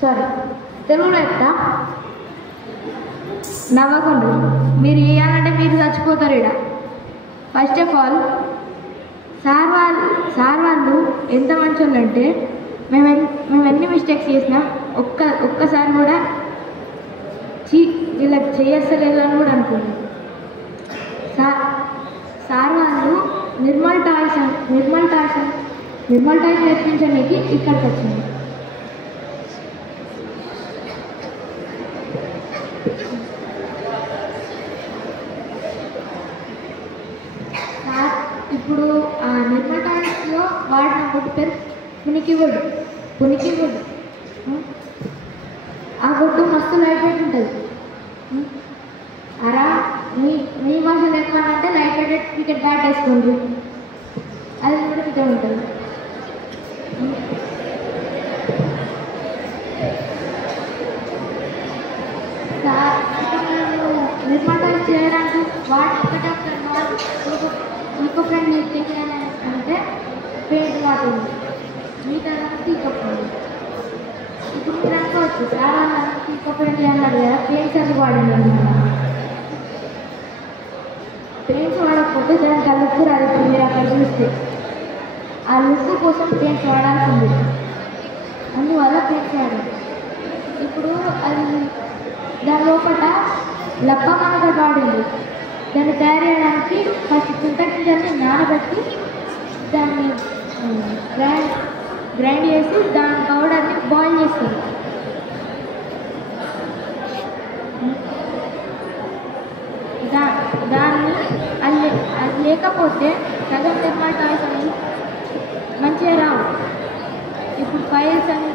Sorry తెలుగులో చెప్తా. నవ్వకుండా మీరు ఇవ్వాలంటే మీరు చచ్చిపోతారు ఇక్కడ. ఫస్ట్ ఆఫ్ ఆల్ సార్ వాళ్ళు ఎంత మంచి వాళ్ళంటే మేము ఎన్ని మిస్టేక్స్ చేసినా ఒక్కసారి కూడా వీళ్ళకి చేయస్తలేదు అని కూడా అనుకున్నాను. సార్ వాళ్ళు నిర్మల్ టాయ్స్ నేర్పించడానికి ఇక్కడికి వచ్చింది. ఇప్పుడు ఆ నిర్మల్ టాయ్స్లో వాడిన బొట్టు పేరు పునికి బొడ్డు. ఆ బొట్టు మస్తు లైట్ వెయిట్ ఉంటుంది. అరా మీ భాషలో ఎక్కాలంటే లైట్ వెయిట్ క్రికెట్ బ్యాట్ వేసుకోండి, అది కూడా క్రికెట్ ఉంటుంది. నిర్మల్ టాయ్స్ చేయడానికి వాటి ఇంకో ఫ్రెండ్ అంటే పెయింట్ వాడుతుంది, మీ తర్వాత ఇంకో ఫ్రెండ్. ఇప్పుడు మీరు అనుకోవచ్చు చాలా ఇంకో ఫ్రెండ్ అన్నాడు కదా, పెయింట్స్ అది వాడండి. పెయింట్స్ వాడకపోతే దానికి ఆ లుక్ రాదు. మీరు అక్కడ చూస్తే ఆ లుక్ కోసం పెయింట్స్ వాడాల్సింది, అందువల్ల పెయింట్స్ వాడాలి. ఇప్పుడు అది దాని లోపల లప్పమనగ వాడింది. దాన్ని తయారు చేయడానికి ఫస్ట్ చింతగింజల్ని నానబెట్టి దాన్ని గ్రైండ్ చేసి దాని పౌడర్ని బాయిల్ చేస్తారు. దాన్ని అది లేకపోతే సగం నిర్మల్ టాయ్స్ అని మంచిగా రావు. ఇప్పుడు ఫైల్స్ అని